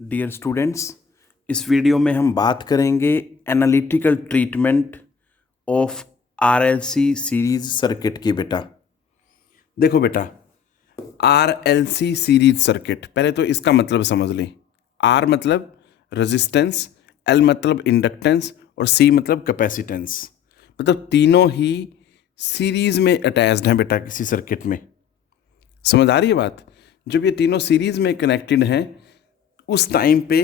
Dear students, इस video में हम बात करेंगे analytical treatment of RLC series circuit की। बेटा देखो बेटा, आरएलसी सीरीज सर्किट, पहले तो इसका मतलब समझ लें। आर मतलब रेजिस्टेंस, एल मतलब इंडक्टेंस और सी मतलब कैपेसिटेंस। मतलब तीनों ही सीरीज में अटैच्ड हैं बेटा किसी सर्किट में। समझ आ रही है बात? जब ये तीनों सीरीज में कनेक्टेड हैं उस टाइम पे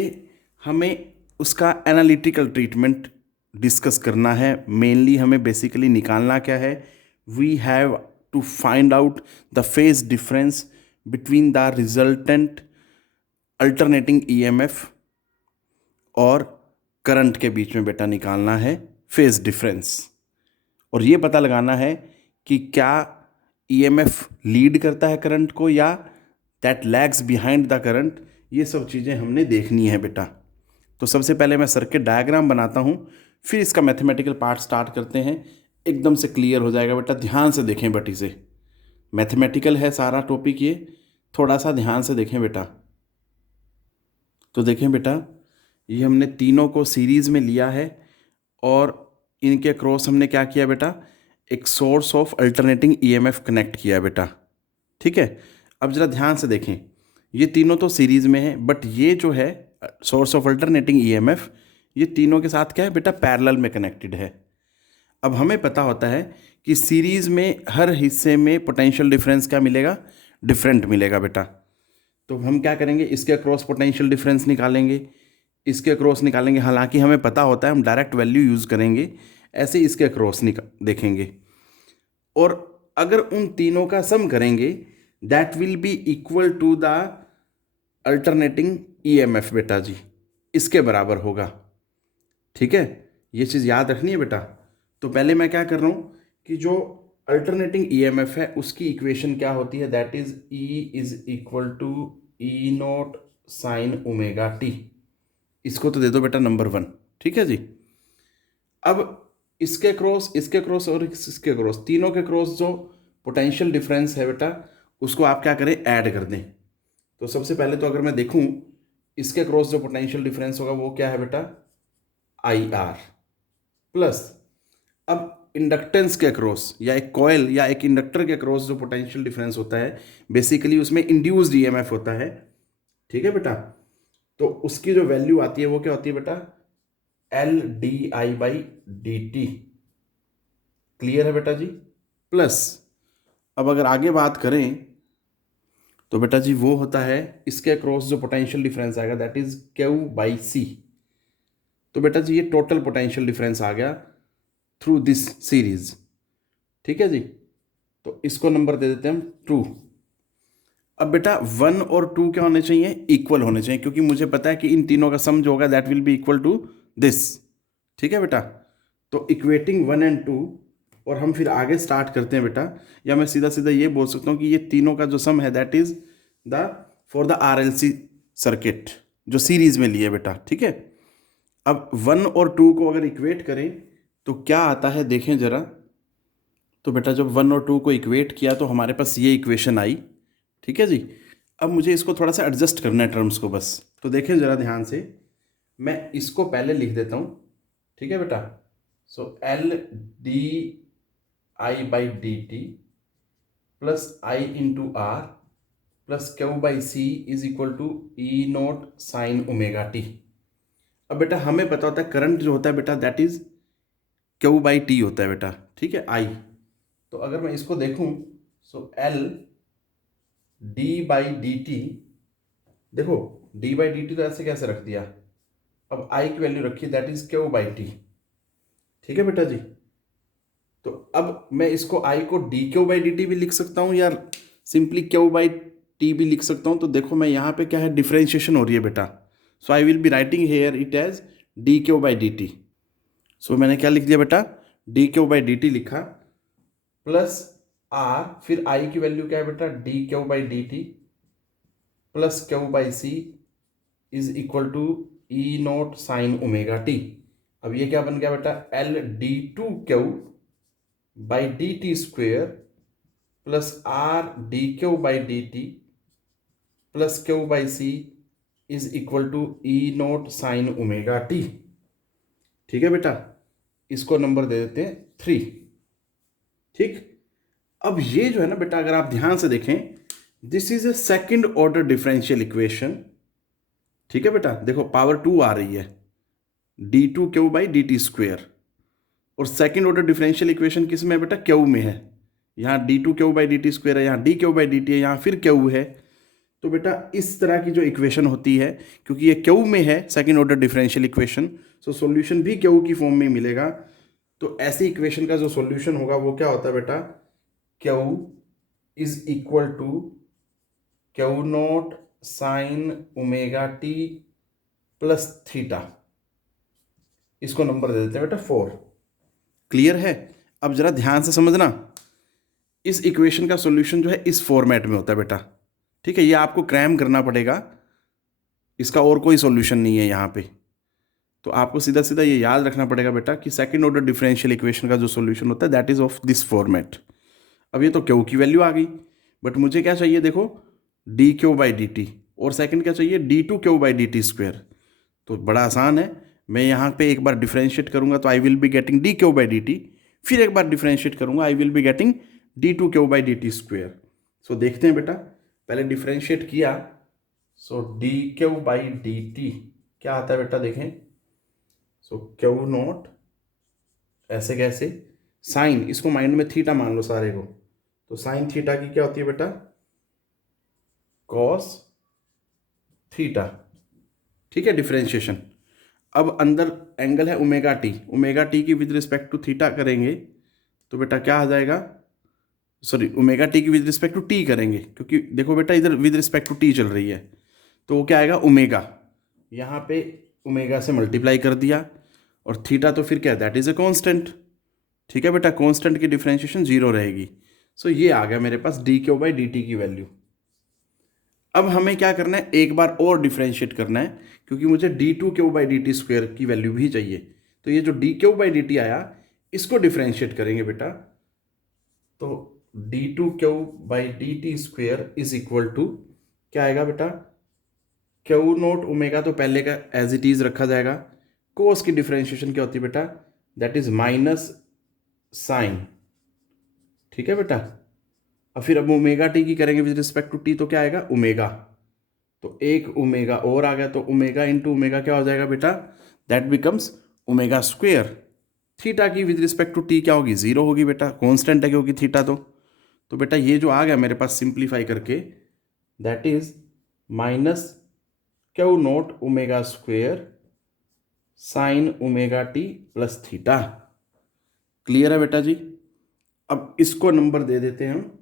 हमें उसका एनालिटिकल ट्रीटमेंट डिस्कस करना है। मेनली हमें बेसिकली निकालना क्या है, we have to find out the phase difference between the resultant alternating EMF और करंट के बीच में बेटा निकालना है फेज डिफरेंस। और ये पता लगाना है कि क्या ईएमएफ लीड करता है करंट को या that lags behind the current. ये सब चीज़ें हमने देखनी है बेटा। तो सबसे पहले मैं सर्किट डायग्राम बनाता हूँ, फिर इसका मैथमेटिकल पार्ट स्टार्ट करते हैं। एकदम से क्लियर हो जाएगा बेटा, ध्यान से देखें बट इसे। मैथमेटिकल है सारा टॉपिक ये, थोड़ा सा ध्यान से देखें बेटा। तो देखें बेटा, ये हमने तीनों को सीरीज़ में लिया है और इनके क्रॉस हमने क्या किया बेटा, एक source of alternating EMF connect किया बेटा। ठीक है, अब ज़रा ध्यान से देखें, ये तीनों तो सीरीज़ में है बट ये जो है सोर्स ऑफ अल्टरनेटिंग ईएमएफ, ये तीनों के साथ क्या है बेटा, पैरेलल में कनेक्टेड है। अब हमें पता होता है कि सीरीज़ में हर हिस्से में पोटेंशियल डिफरेंस क्या मिलेगा, डिफरेंट मिलेगा बेटा। तो हम क्या करेंगे, इसके क्रॉस पोटेंशियल डिफरेंस निकालेंगे, इसके क्रॉस निकालेंगे। हालांकि हमें पता होता है हम डायरेक्ट वैल्यू यूज़ करेंगे, ऐसे इसके क्रॉस देखेंगे। और अगर उन तीनों का सम करेंगे that will be equal to the alternating EMF बेटा जी, इसके बराबर होगा। ठीक है, ये चीज़ याद रखनी है बेटा। तो पहले मैं क्या कर रहा हूँ कि जो अल्टरनेटिंग ईएमएफ है उसकी इक्वेशन क्या होती है, that is E is equal to E naught sine omega T. इसको तो दे दो बेटा नंबर 1। ठीक है जी। अब इसके क्रॉस और इसके क्रॉस, तीनों के क्रॉस जो पोटेंशियल डिफरेंस है बेटा, उसको आप क्या करें, ऐड कर दें। तो सबसे पहले तो अगर मैं देखूं, इसके क्रॉस जो पोटेंशियल डिफरेंस होगा वो क्या है बेटा, आई आर प्लस, अब इंडक्टेंस के क्रॉस या एक कॉयल या एक इंडक्टर के क्रॉस जो पोटेंशियल डिफरेंस होता है, बेसिकली उसमें इंड्यूस्ड ईएमएफ होता है। ठीक है बेटा, तो उसकी जो वैल्यू आती है वो क्या होती है बेटा, L d I by D T. Clear है बेटा जी? प्लस, अब अगर आगे बात करें तो बेटा जी वो होता है इसके अक्रॉस जो पोटेंशियल डिफरेंस आएगा दैट इज क्यू बाई सी। तो बेटा जी ये टोटल पोटेंशियल डिफरेंस आ गया थ्रू दिस सीरीज। ठीक है जी, तो इसको नंबर दे देते हैं हम 2। अब बेटा 1 और 2 क्या होने चाहिए, इक्वल होने चाहिए, क्योंकि मुझे पता है कि इन तीनों का सम जो होगा that will be equal to this. ठीक है बेटा, तो इक्वेटिंग 1 एंड 2, और हम फिर आगे स्टार्ट करते हैं बेटा। या मैं सीधा सीधा ये बोल सकता हूँ कि ये तीनों का जो सम है that is the for the RLC circuit जो सीरीज में लिए बेटा। ठीक है, अब 1 और 2 को अगर इक्वेट करें तो क्या आता है देखें जरा। तो बेटा जब 1 और 2 को इक्वेट किया तो हमारे पास ये इक्वेशन आई। ठीक है जी, अब मुझे इसको थोड़ा सा एडजस्ट करना है टर्म्स को बस। तो देखें ज़रा ध्यान से, मैं इसको पहले लिख देता हूँ। ठीक है बेटा, so L d I by D T plus I into R plus Q by C is equal to E naught sine omega T. अब बेटा हमें पता होता है करंट जो होता है बेटा that is Q by T होता है बेटा। ठीक है, आई। तो अगर मैं इसको देखूं, so L d by D t, देखो डी बाई डी टी तो ऐसे कैसे रख दिया, अब आई की वैल्यू रखी that is Q by T. ठीक है बेटा जी, तो अब मैं इसको आई को D Q by D T भी लिख सकता हूँ या सिंपली क्यू बाई टी भी लिख सकता हूँ। तो देखो मैं यहाँ पे क्या है, डिफ्रेंशिएशन हो रही है बेटा। So I will be writing here it as d Q by D t. So मैंने क्या लिख दिया बेटा, d Q by D t लिखा प्लस आर, फिर आई की वैल्यू क्या है बेटा, d Q by D T plus Q by C is equal to E naught sine omega T. अब ये क्या बन गया बेटा, L d two q by D t square plus are D Q by D T plus Q by C is equal to E naught sine omega T. ठीक है बेटा, इसको नंबर दे देते हैं 3। ठीक, अब ये जो है ना बेटा, अगर आप ध्यान से देखें, this is a second order differential equation. ठीक है बेटा, देखो पावर 2 आ रही है, d2q/dt²। और सेकंड ऑर्डर डिफरेंशियल इक्वेशन किस में है बेटा? क्यू में है। यहाँ d2q/dt² है, यहाँ dq/dt है, यहाँ फिर क्यू है। तो बेटा इस तरह की जो इक्वेशन होती है, क्योंकि ये क्यू में है second order differential equation, so solution भी क्यू की फॉर्म में मिलेगा। तो ऐसी इक्वेशन का जो सॉल्यूशन होगा वो क्या होता है बेटा? Q is equal to Q naught sine omega T plus theta. इसको नंबर दे देते हैं बेटा 4। क्लियर है? अब जरा ध्यान से समझना, इस इक्वेशन का सॉल्यूशन जो है इस फॉर्मेट में होता है बेटा। ठीक है, ये आपको क्रैम करना पड़ेगा, इसका और कोई सॉल्यूशन नहीं है यहाँ पे। तो आपको सीधा सीधा ये याद रखना पड़ेगा बेटा कि सेकंड ऑर्डर डिफरेंशियल इक्वेशन का जो सॉल्यूशन होता है that is of this format. अब ये तो क्यू की वैल्यू आ गई, बट मुझे क्या चाहिए? देखो dq/dt, और सेकंड क्या चाहिए? d2q/dt²। तो बड़ा आसान है, मैं यहाँ पे एक बार डिफरेंशिएट करूँगा तो आई विल बी गेटिंग dq/dt, फिर एक बार डिफरेंशिएट करूँगा आई विल बी गेटिंग d2q/dt²। सो देखते हैं बेटा, पहले डिफरेंशिएट किया, सो dq/dt क्या आता है बेटा? देखें, सो क्यू नॉट, ऐसे कैसे, साइन, इसको माइंड में थीटा मान लो सारे को, तो साइन थीटा की क्या होती है बेटा? Cos theta. ठीक है, डिफरेंशिएशन। अब अंदर एंगल है ओमेगा टी की विद रिस्पेक्ट टू थीटा करेंगे तो बेटा क्या आ जाएगा? सॉरी, ओमेगा टी की विद रिस्पेक्ट टू टी करेंगे, क्योंकि देखो बेटा इधर विद रिस्पेक्ट टू टी चल रही है, तो वो क्या आएगा? ओमेगा। यहाँ पे ओमेगा से मल्टीप्लाई कर दिया, और थीटा तो फिर क्या, दैट इज ए कांस्टेंट। ठीक है बेटा, कांस्टेंट की डिफरेंशिएशन 0 रहेगी। सो ये आ गया मेरे पास dq/dt की वैल्यू। अब हमें क्या करना है? एक बार और डिफरेंशिएट करना है, क्योंकि मुझे d2q/dt² की वैल्यू भी चाहिए। तो ये जो dq/dt आया, इसको डिफरेंशिएट करेंगे बेटा, तो d2q/dt² इज इक्वल टू क्या आएगा बेटा? क्यू नोट ओमेगा तो पहले का एज इट इज रखा जाएगा, कोस की डिफरेंशिएशन क्या होती है बेटा? That is minus sine. ठीक है बेटा, और फिर अब ओमेगा टी की करेंगे विद रिस्पेक्ट टू टी, तो क्या आएगा? ओमेगा। तो एक ओमेगा और आ गया, तो ओमेगा इंटू ओमेगा क्या हो जाएगा बेटा? That becomes omega. थीटा की विद रिस्पेक्ट टू टी क्या होगी? 0 होगी बेटा, कॉन्स्टेंट है क्योंकि थीटा तो बेटा ये जो आ गया मेरे पास सिंप्लीफाई करके, that is minus q naught omega sine omega T plus theta. Clear है बेटा जी? अब इसको नंबर दे देते हैं हम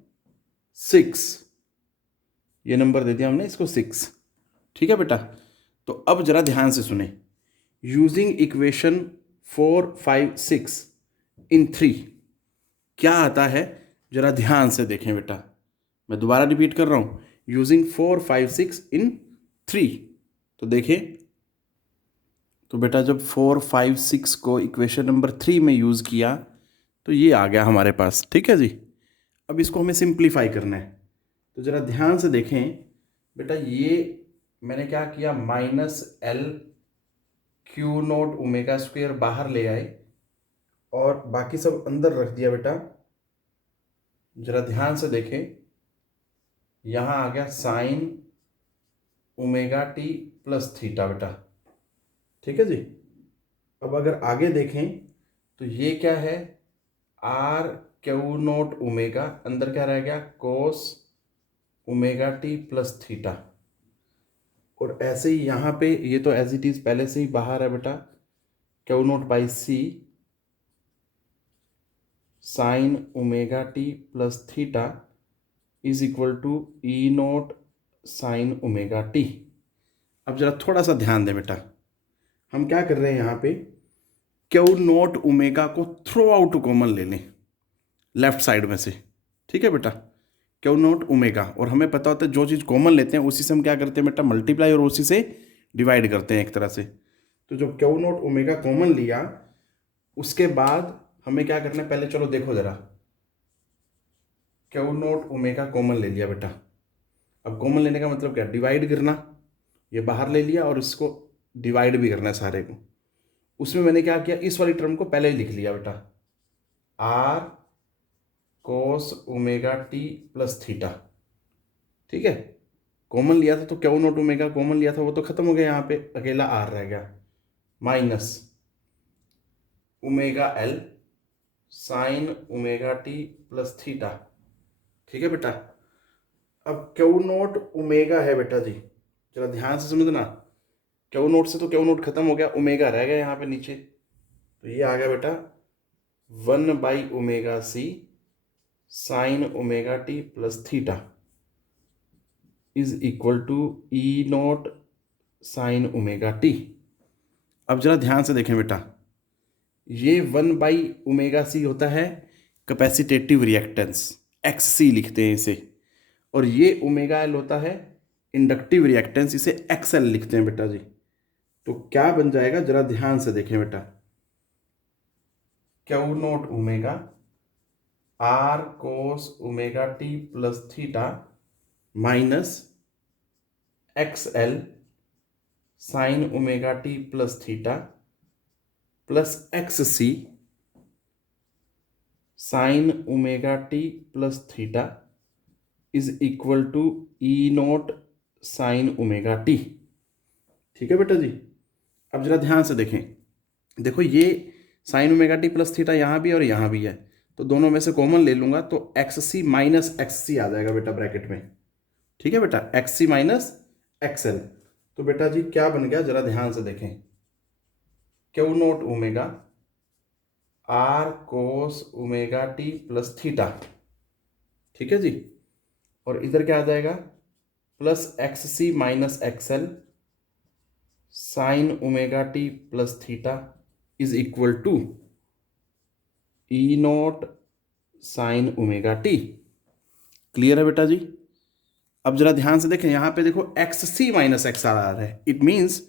6। ये नंबर दे दिया हमने इसको 6। ठीक है बेटा, तो अब जरा ध्यान से सुने, यूजिंग इक्वेशन 4, 5, 6 इन 3 क्या आता है? जरा ध्यान से देखें बेटा, मैं दोबारा रिपीट कर रहा हूं, यूजिंग 4, 5, 6 इन 3। तो देखें, तो बेटा जब 4, 5, 6 को इक्वेशन नंबर 3 में यूज़ किया तो ये आ गया हमारे पास। ठीक है जी, अब इसको हमें सिंप्लीफाई करना है, तो ज़रा ध्यान से देखें बेटा, ये मैंने क्या किया? -L क्यू नॉट ओमेगा² बाहर ले आए और बाकी सब अंदर रख दिया बेटा। ज़रा ध्यान से देखें, यहाँ आ गया sine omega T plus theta बेटा। ठीक है जी, अब अगर आगे देखें तो ये क्या है? आर क्यू नॉट ओमेगा, अंदर क्या रह गया? कोस ओमेगा टी प्लस थीटा। और ऐसे ही यहाँ पे ये तो एज इट इज पहले से ही बाहर है बेटा, Q naught by C sine omega T plus theta is equal to E naught sine omega T. अब जरा थोड़ा सा ध्यान दें बेटा, हम क्या कर रहे हैं यहाँ पे? क्यू नॉट ओमेगा को थ्रो आउट कॉमन ले लें लेफ्ट साइड में से। ठीक है बेटा, क्यू नॉट ओमेगा, और हमें पता होता है जो चीज़ कॉमन लेते हैं उसी से हम क्या करते हैं बेटा? मल्टीप्लाई, और उसी से डिवाइड करते हैं एक तरह से। तो जब क्यू नॉट ओमेगा कॉमन लिया, उसके बाद हमें क्या करना है? पहले चलो देखो जरा, क्यू नॉट ओमेगा कॉमन ले लिया बेटा। अब कॉमन लेने का मतलब क्या? डिवाइड करना। ये बाहर ले लिया और इसको डिवाइड भी करना है सारे को। उसमें मैंने क्या किया, इस वाली टर्म को पहले ही लिख लिया बेटा, R cos omega T plus theta. ठीक है, कॉमन लिया था तो क्यू नॉट ओमेगा कॉमन लिया था, वो तो खत्म हो गया, यहाँ पे अकेला आर रह गया, minus omega L sine omega T plus theta. ठीक है बेटा, अब क्यू नॉट ओमेगा है बेटा जी, जरा ध्यान से समझना, क्यू नॉट से तो क्यू नॉट खत्म हो गया, ओमेगा रह गया यहाँ पे नीचे, तो ये आ गया बेटा 1/ओमेगा C sine omega T plus theta is equal to E naught sine omega T. अब जरा ध्यान से देखें बेटा, ये 1/ओमेगा सी होता है कैपेसिटेटिव रिएक्टेंस, एक्स सी लिखते हैं इसे, और ये ओमेगा एल होता है इंडक्टिव रिएक्टेंस, इसे एक्स एल लिखते हैं बेटा जी। तो क्या बन जाएगा, जरा ध्यान से देखें बेटा, Q not omega R cos omega T plus theta minus X L sine omega T plus theta plus X C sine omega T plus theta is equal to E naught sine omega T. ठीक है बेटा जी, अब जरा ध्यान से देखें, देखो ये sign omega T plus theta यहाँ भी और यहाँ भी है, तो दोनों में से कॉमन ले लूंगा तो एक्स सी माइनस एक्स सी आ जाएगा बेटा ब्रैकेट में। ठीक है बेटा, X C minus X L, तो बेटा जी क्या बन गया, जरा ध्यान से देखें, Q not omega R cos omega T plus theta. ठीक है जी, और इधर क्या आ जाएगा, plus X C minus X L sine omega T plus theta is equal to E naught sine omega T. Clear है बेटा जी? अब जरा ध्यान से देखें, यहां पे देखो एक्स सी माइनस एक्स आ रहा है, इट मीन्स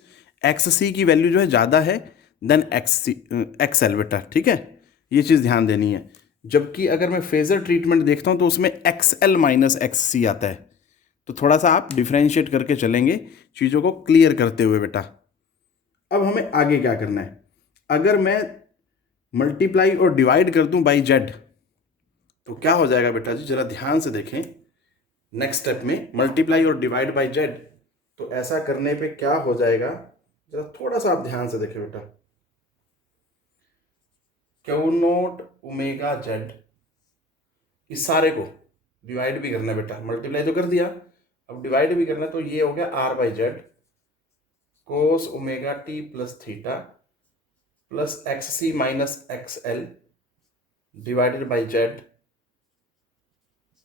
एक्स सी की वैल्यू जो है ज़्यादा है देन एक्स एल बेटा। ठीक है, ये चीज़ ध्यान देनी है। जबकि अगर मैं फेजर ट्रीटमेंट देखता हूं तो उसमें एक्स एल माइनस एक्स सी आता है, तो थोड़ा सा आप डिफ्रेंशिएट करके चलेंगे चीज़ों को क्लियर करते हुए बेटा। अब हमें आगे क्या करना है, अगर मैं मल्टीप्लाई और डिवाइड कर दूं बाई जेड तो क्या हो जाएगा बेटा जी, जरा ध्यान से देखें, नेक्स्ट स्टेप में मल्टीप्लाई और डिवाइड बाई जेड, तो ऐसा करने पे क्या हो जाएगा, जरा थोड़ा सा आप ध्यान से देखें बेटा, क्यू नॉट ओमेगा जेड, इस सारे को डिवाइड भी करना है बेटा, मल्टीप्लाई तो कर दिया, अब डिवाइड भी करना है, तो ये हो गया R by Z cos omega T plus theta plus X C minus X L divided by Z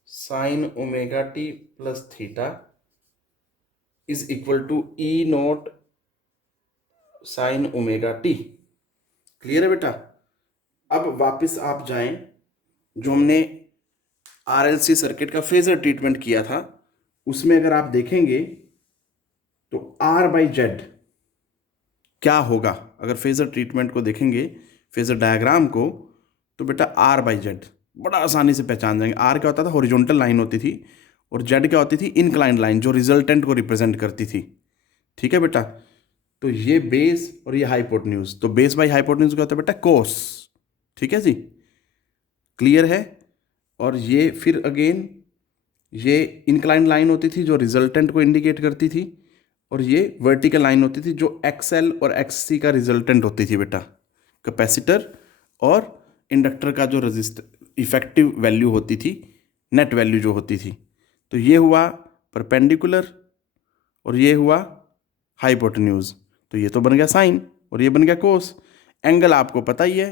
sine omega T plus theta is equal to E naught sine omega T. Clear है बेटा? अब वापस आप जाएं, जो हमने RLC circuit का phasor treatment किया था उसमें अगर आप देखेंगे तो आर बाई जेड क्या होगा, अगर फेजर ट्रीटमेंट को देखेंगे, फेजर डायग्राम को, तो बेटा आर बाई जेड बड़ा आसानी से पहचान जाएंगे। आर क्या होता था, हॉरिजॉन्टल लाइन होती थी, और जेड क्या होती थी, इंक्लाइंड लाइन जो रिजल्टेंट को रिप्रेजेंट करती थी। ठीक है बेटा, तो ये बेस और ये हाइपोटेन्यूज, तो बेस बाई हाइपोटेन्यूज क्या होता है बेटा, कोस। ठीक है जी, क्लियर है? और ये फिर अगेन ये इंक्लाइंड लाइन होती थी जो रिजल्टेंट को इंडिकेट करती थी, और ये वर्टिकल लाइन होती थी जो एक्सएल और एक्ससी का रिजल्टेंट होती थी बेटा, कैपेसिटर और इंडक्टर का जो रजिस्टर इफेक्टिव वैल्यू होती थी, नेट वैल्यू जो होती थी। तो ये हुआ परपेंडिकुलर और ये हुआ हाइपोटेन्यूज, तो ये तो बन गया साइन और ये बन गया कोस। एंगल आपको पता ही है।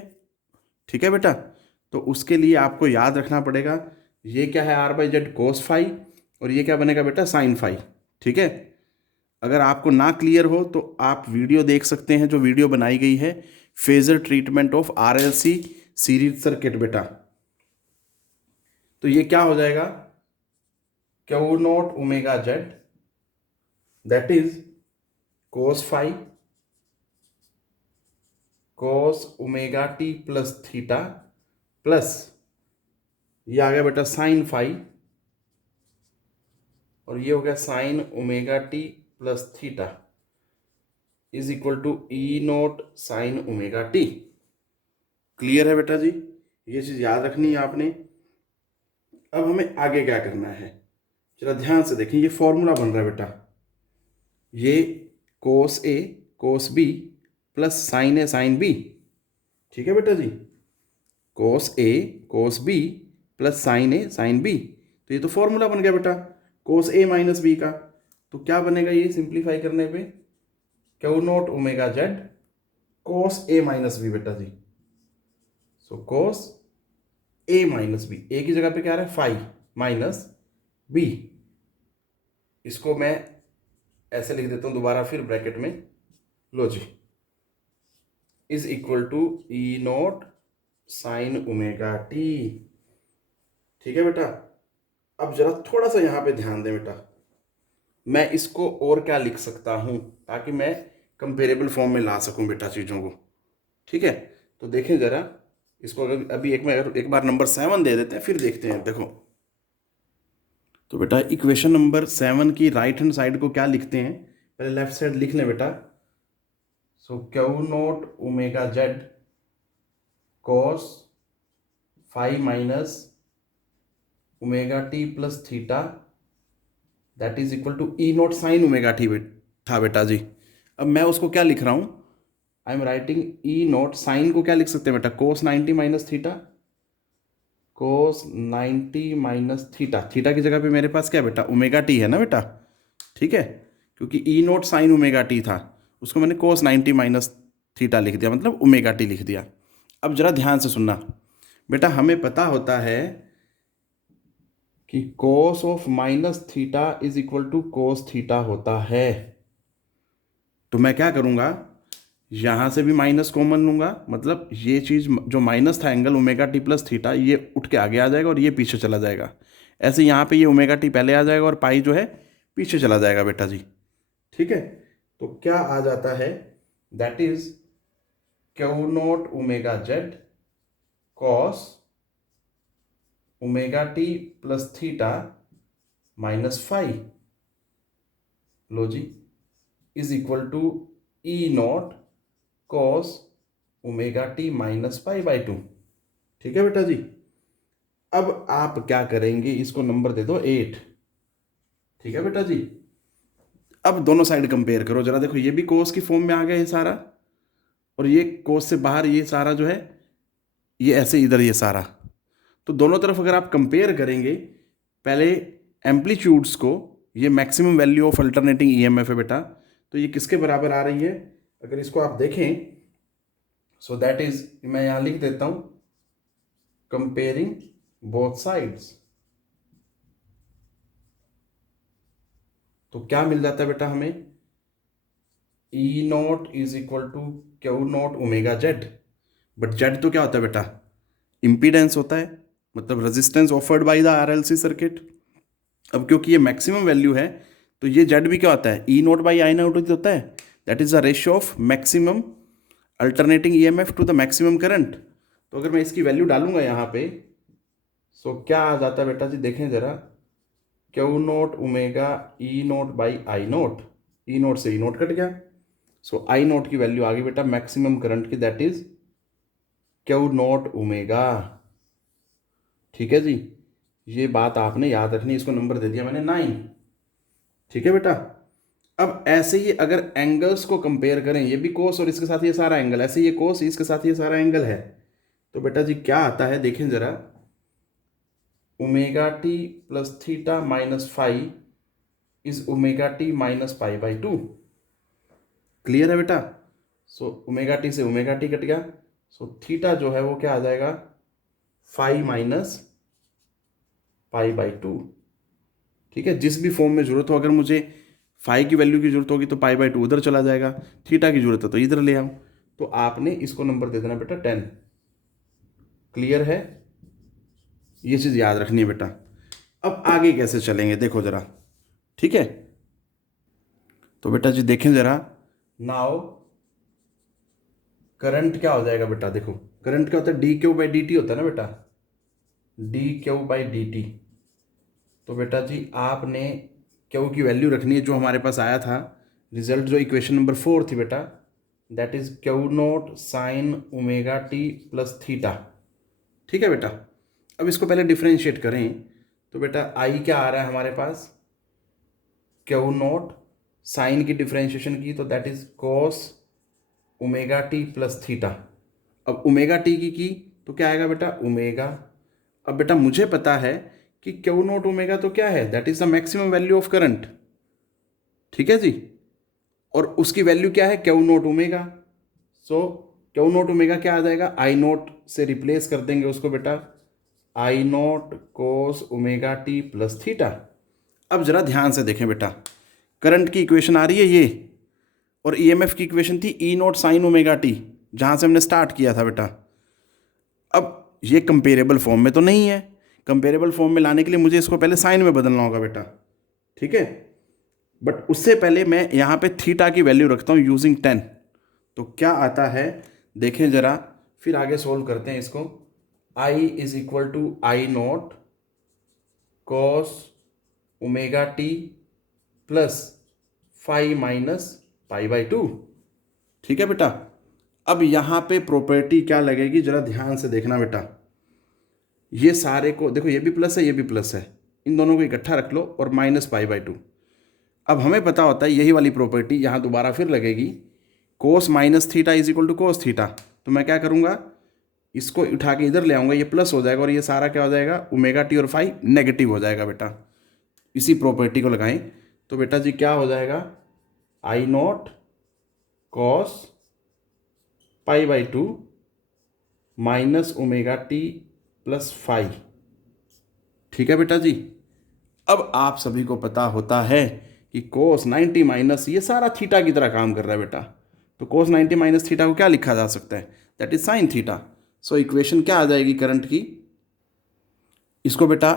ठीक है बेटा, तो उसके लिए आपको याद रखना पड़ेगा, ये क्या है, R by Z cos phi, और ये क्या बनेगा बेटा, साइन फाई। ठीक है, अगर आपको ना क्लियर हो तो आप वीडियो देख सकते हैं, जो वीडियो बनाई गई है phasor treatment of RLC series circuit बेटा। तो ये क्या हो जाएगा, Q not omega Z that is cos phi cos omega T plus theta plus ये आ गया बेटा साइन फाई, और ये हो गया sine omega T plus theta is equal to E naught sine omega T. Clear है बेटा जी, ये चीज याद रखनी है आपने। अब हमें आगे क्या करना है, जरा ध्यान से देखें, ये फॉर्मूला बन रहा है बेटा, ये कोस ए कोस बी प्लस साइन ए साइन बी। ठीक है बेटा जी, कोस ए कोस बी प्लस साइन ए साइन बी, तो ये तो फॉर्मूला बन गया बेटा कोस ए माइनस बी का। तो क्या बनेगा ये सिंप्लीफाई करने पे, Q not omega Z cos A minus B बेटा जी। सो कोस ए माइनस बी, ए की जगह पे क्या आ रहा है फाइव माइनस बी, इसको मैं ऐसे लिख देता हूं दोबारा फिर ब्रैकेट में, लो जी, is equal to E naught sine omega T. ठीक है बेटा, अब जरा थोड़ा सा यहां पे ध्यान दें बेटा, मैं इसको और क्या लिख सकता हूं ताकि मैं कंपेरेबल फॉर्म में ला सकूं बेटा चीज़ों को। ठीक है, तो देखें ज़रा इसको, अगर अभी एक बार नंबर 7 दे देते हैं फिर देखते हैं। देखो तो बेटा इक्वेशन नंबर 7 की राइट हैंड साइड को क्या लिखते हैं, पहले लेफ्ट साइड लिख लें बेटा। So q not omega Z cos five minus omega T plus theta that is equal to E naught sine omega t था बेटा जी। अब मैं उसको क्या लिख रहा हूं, I am writing E naught, sine को क्या लिख सकते हैं बेटा, cos 90 minus theta, cos 90 minus theta, theta की जगह पे मेरे पास क्या बेटा ओमेगा टी है ना बेटा। ठीक है, क्योंकि ई नॉट साइन ओमेगा टी था, उसको मैंने कोस 90 माइनस थीटा लिख दिया, मतलब ओमेगा टी लिख दिया। अब जरा ध्यान से सुनना बेटा, हमें पता होता है कि cos of minus theta is equal to cos theta होता है। तो मैं क्या करूंगा, यहां से भी माइनस कॉमन लूंगा, मतलब ये चीज़ जो माइनस था angle omega T plus theta, ये उठ के आगे आ जाएगा और ये पीछे चला जाएगा। ऐसे यहाँ पे ये ओमेगा टी पहले आ जाएगा और पाई जो है पीछे चला जाएगा बेटा जी। ठीक है, तो क्या आ जाता है, that is Q not omega Z cos omega T plus theta minus five, लो जी, is equal to E nought cos omega T minus pi by two. ठीक है बेटा जी, अब आप क्या करेंगे, इसको नंबर दे दो 8। ठीक है बेटा जी, अब दोनों साइड कंपेयर करो जरा, देखो ये भी कोस की फॉर्म में आ गया है सारा, और ये कोस से बाहर ये सारा जो है ये ऐसे इधर ये सारा, तो दोनों तरफ अगर आप कंपेयर करेंगे, पहले एम्पलीट्यूड्स को, ये maximum value of alternating EMF है बेटा, तो ये किसके बराबर आ रही है, अगर इसको आप देखें, सो दैट इज, मैं यहां लिख देता हूं कंपेयरिंग बोथ साइड्स, तो क्या मिल जाता है बेटा हमें, E naught is equal to Q not omega Z, but Z तो क्या होता है बेटा, इम्पीडेंस होता है, मतलब resistance offered by the RLC circuit. अब क्योंकि ये मैक्सिमम वैल्यू है, तो ये जेड भी क्या होता है, E nought by I nought होता है, that is the ratio of maximum alternating EMF to the maximum current. तो अगर मैं इसकी वैल्यू डालूंगा यहाँ पे, सो क्या आ जाता है बेटा जी, देखें जरा, Q not omega E nought by I not, E not से ई नॉट कट गया, सो आई नॉट की वैल्यू आ गई बेटा मैक्सिमम करंट की, that is Q not omega. ठीक है जी, ये बात आपने याद रखनी, इसको नंबर दे दिया मैंने 9। ठीक है बेटा, अब ऐसे ही अगर एंगल्स को कंपेयर करें, ये भी कोस और इसके साथ ये सारा एंगल, ऐसे ये कोस इसके साथ ये सारा एंगल है, तो बेटा जी क्या आता है देखें जरा, omega T plus theta minus five is omega T minus pi by to. Clear है बेटा, सो ओमेगा टी से ओमेगा टी कट गया, सो थीटा जो है वो क्या आ जाएगा, five minus pi by two. ठीक है, जिस भी फॉर्म में जरूरत हो, अगर मुझे फाइव की वैल्यू की जरूरत होगी तो पाई बाई टू उधर चला जाएगा, थीटा की जरूरत है तो इधर ले आओ, तो आपने इसको नंबर दे देना बेटा 10। क्लियर है, ये चीज याद रखनी है बेटा। अब आगे कैसे चलेंगे देखो जरा, ठीक है, तो बेटा जी देखें जरा, नाउ करंट क्या हो जाएगा बेटा, देखो करंट क्या होता है, D Q by D T होता है ना बेटा, d Q by D t. तो बेटा जी आपने क्यू की वैल्यू रखनी है जो हमारे पास आया था रिजल्ट, जो इक्वेशन नंबर 4 थी बेटा, that is Q naught sine omega T plus theta. ठीक है बेटा, अब इसको पहले डिफ्रेंशिएट करें तो बेटा आई क्या आ रहा है हमारे पास, क्यू नॉट साइन की डिफ्रेंशिएशन की तो that is cos omega T plus theta. अब ओमेगा टी की तो क्या आएगा बेटा ओमेगा। अब बेटा मुझे पता है कि क्यू नॉट ओमेगा तो क्या है, that is the maximum value of current. ठीक है जी, और उसकी वैल्यू क्या है Q not omega. So q not omega क्या आ जाएगा, आई नॉट से रिप्लेस कर देंगे उसको बेटा, I naught cos omega T plus theta. अब जरा ध्यान से देखें बेटा, करंट की इक्वेशन आ रही है ये, और ईएमएफ की इक्वेशन थी ई नॉट साइन ओमेगा टी, जहाँ से हमने स्टार्ट किया था बेटा। अब ये कंपेरेबल फॉर्म में तो नहीं है, कंपेरेबल फॉर्म में लाने के लिए मुझे इसको पहले साइन में बदलना होगा बेटा। ठीक है, बट उससे पहले मैं यहाँ पे थीटा की वैल्यू रखता हूँ यूजिंग 10। तो क्या आता है देखें जरा, फिर आगे सोल्व करते हैं इसको। I is equal to I naught cos omega T plus five minus pi by two. ठीक है बेटा, अब यहाँ पे प्रॉपर्टी क्या लगेगी जरा ध्यान से देखना बेटा, ये सारे को देखो, ये भी प्लस है ये भी प्लस है, इन दोनों को इकट्ठा रख लो और माइनस पाई बाई टू। अब हमें पता होता है यही वाली प्रॉपर्टी यहाँ दोबारा फिर लगेगी, cos minus theta is equal to cos theta. तो मैं क्या करूँगा, इसको उठा के इधर ले आऊँगा, ये प्लस हो जाएगा और ये सारा क्या हो जाएगा ओमेगा टी और फाई नेगेटिव हो जाएगा बेटा। इसी प्रॉपर्टी को लगाएं तो बेटा जी क्या हो जाएगा, I naught cos pi by two minus omega T plus five. ठीक है बेटा जी, अब आप सभी को पता होता है कि कोस 90 माइनस ये सारा थीटा की तरह काम कर रहा है बेटा, तो कोस 90 माइनस थीटा को क्या लिखा जा सकता है, that is sine theta. So equation क्या आ जाएगी करंट की, इसको बेटा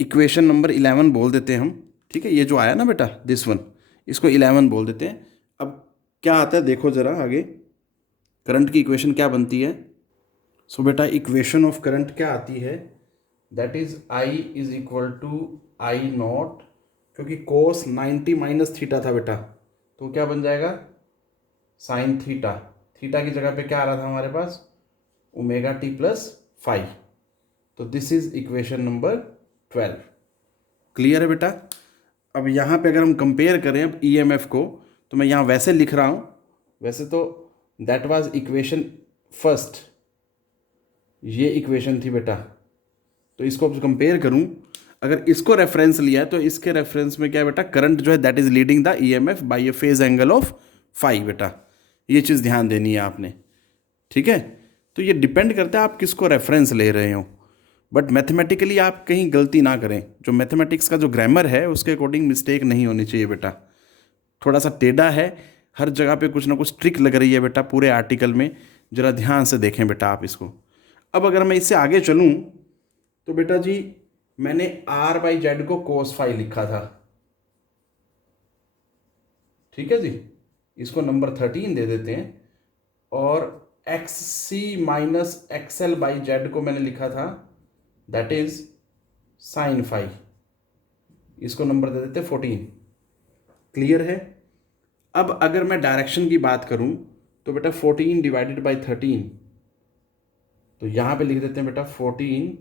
इक्वेशन नंबर 11 बोल देते हैं हम। ठीक है, ये जो आया ना बेटा दिस वन, इसको 11 बोल देते हैं। अब क्या आता है देखो जरा आगे, करंट की इक्वेशन क्या बनती है। सो बेटा इक्वेशन ऑफ करंट क्या आती है, that is I is equal to I nought, क्योंकि कोस 90 माइनस थीटा था बेटा, तो क्या बन जाएगा साइन थीटा। थीटा की जगह पे क्या आ रहा था हमारे पास ओमेगा टी प्लस फाइव। तो this is equation number 12। Clear है बेटा। अब यहाँ पे अगर हम कंपेयर करें अब ईएमएफ को, तो मैं यहाँ वैसे लिख रहा हूँ, वैसे तो दैट वाज इक्वेशन फर्स्ट, ये इक्वेशन थी बेटा। तो इसको अब कंपेयर करूँ, अगर इसको रेफरेंस लिया है तो इसके रेफरेंस में क्या है बेटा, करंट जो है that is leading the EMF bye A phase angle of five बेटा, ये चीज़ ध्यान देनी है आपने। ठीक है, तो ये डिपेंड करता है आप किसको रेफरेंस ले रहे हो, बट मैथमेटिकली आप कहीं गलती ना करें, जो मैथमेटिक्स का जो ग्रामर है उसके अकॉर्डिंग मिस्टेक नहीं होनी चाहिए बेटा। थोड़ा सा टेढ़ा है, हर जगह पे कुछ ना कुछ ट्रिक लग रही है बेटा पूरे आर्टिकल में, जरा ध्यान से देखें बेटा आप इसको। अब अगर मैं इससे आगे चलूँ तो बेटा जी मैंने आर बाई जेड को कोस फाइव लिखा था। ठीक है जी, इसको नंबर 13 दे देते हैं, और X C minus XL by Z को मैंने लिखा था दैट इज साइन फाइव, इसको नंबर दे देते 14। क्लियर है। अब अगर मैं डायरेक्शन की बात करूं तो बेटा 14 डिवाइडेड बाई 13, तो यहां पे लिख देते हैं बेटा 14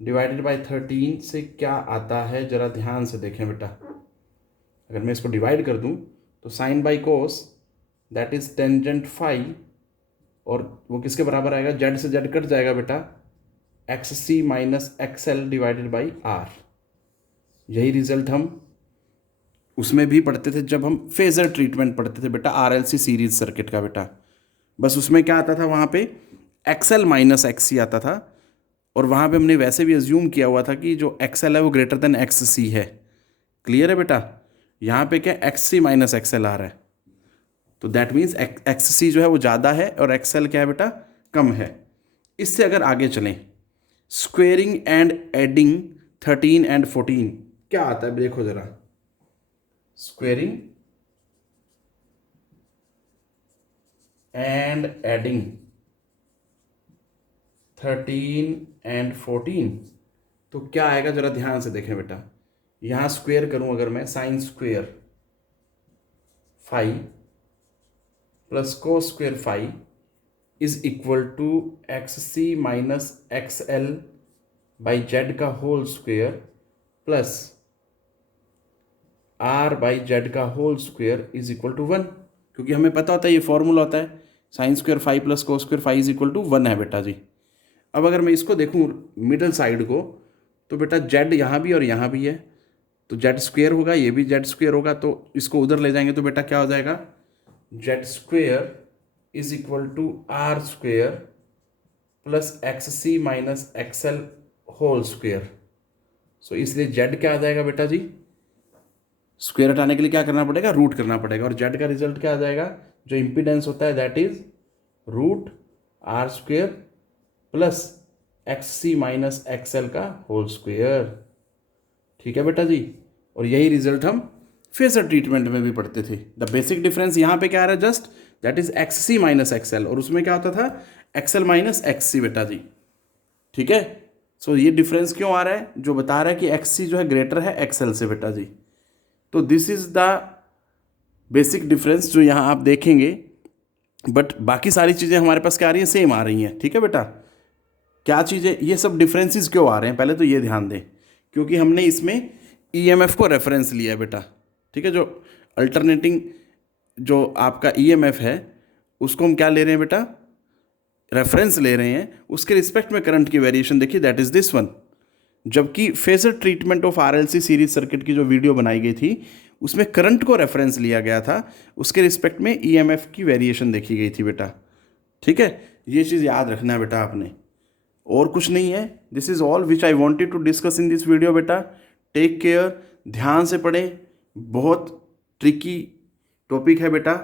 डिवाइडेड बाई 13 से क्या आता है जरा ध्यान से देखें बेटा। अगर मैं इसको डिवाइड कर दूं तो sine by cos that is tangent five, और वो किसके बराबर आएगा, जेड से जेड कट जाएगा बेटा, X C minus X L divided by R. यही रिजल्ट हम उसमें भी पढ़ते थे जब हम फेजर ट्रीटमेंट पढ़ते थे बेटा, आरएलसी सीरीज सर्किट का बेटा। बस उसमें क्या आता था वहाँ पे एक्सएल माइनस एक्स सी आता था, और वहाँ पे हमने वैसे भी अज्यूम किया हुआ था कि जो एक्सएल है वो ग्रेटर देन एक्स सी है। क्लियर है बेटा, यहाँ पे क्या एक्स सी माइनस एक्सएल आ रहा है, तो दैट मीन्स एक्स सी जो है वो ज़्यादा है और एक्सएल क्या है बेटा कम है। इससे अगर आगे चलें, स्क्वेयरिंग एंड एडिंग 13 एंड 14 क्या आता है देखो जरा, स्क्वेयरिंग एंड एडिंग 13 एंड 14, तो क्या आएगा जरा ध्यान से देखें बेटा, यहाँ स्क्वेयर करूँ अगर मैं, sine square phi plus cos square phi is equal to X C minus X L by Z का whole square plus R by Z का whole square is equal to 1, क्योंकि हमें पता होता है ये फॉर्मूला होता है sine square phi plus cos square phi is equal to 1 है बेटा जी। अब अगर मैं इसको देखूँ मिडल साइड को, तो बेटा जेड यहाँ भी और यहाँ भी है, तो जेड स्क्वेयर होगा, ये भी जेड स्क्वेयर होगा, तो इसको उधर ले जाएंगे तो बेटा क्या हो जाएगा, Z square is equal to R square plus X C minus X L whole square. So इसलिए जेड क्या आ जाएगा बेटा जी, स्क्वेयर हटाने के लिए क्या करना पड़ेगा, रूट करना पड़ेगा, और जेड का रिजल्ट क्या आ जाएगा, जो इम्पीडेंस होता है that is root R square plus X C minus X L का होल स्क्वेयर। ठीक है बेटा जी, और यही रिजल्ट हम फेजर ट्रीटमेंट में भी पढ़ते थे। द बेसिक डिफरेंस यहाँ पे क्या आ रहा है, just that is X C minus X L, और उसमें क्या होता था X L minus X C बेटा जी। ठीक है, सो ये डिफरेंस क्यों आ रहा है, जो बता रहा है कि एक्स सी जो है ग्रेटर है एक्स एल से बेटा जी। तो this is the basic difference जो यहाँ आप देखेंगे, बट बाकी सारी चीज़ें हमारे पास क्या आ रही हैं, सेम आ रही हैं। ठीक है बेटा, क्या चीज़ें, ये सब डिफरेंसेस क्यों आ रहे हैं, पहले तो ये ध्यान दें, क्योंकि हमने इसमें ईएमएफ को रेफरेंस लिया बेटा। ठीक है, जो अल्टरनेटिंग जो आपका ईएमएफ है उसको हम क्या ले रहे हैं बेटा, रेफरेंस ले रहे हैं, उसके रिस्पेक्ट में करंट की वेरिएशन देखिए दैट इज दिस वन। जबकि phasor treatment of RLC series circuit की जो वीडियो बनाई गई थी उसमें करंट को रेफरेंस लिया गया था, उसके रिस्पेक्ट में ईएमएफ की वेरिएशन देखी गई थी बेटा। ठीक है, ये चीज़ याद रखना है बेटा आपने, और कुछ नहीं है। This is all which I wanted to discuss in this video बेटा। टेक केयर, ध्यान से पढ़ें, बहुत ट्रिकी टॉपिक है बेटा।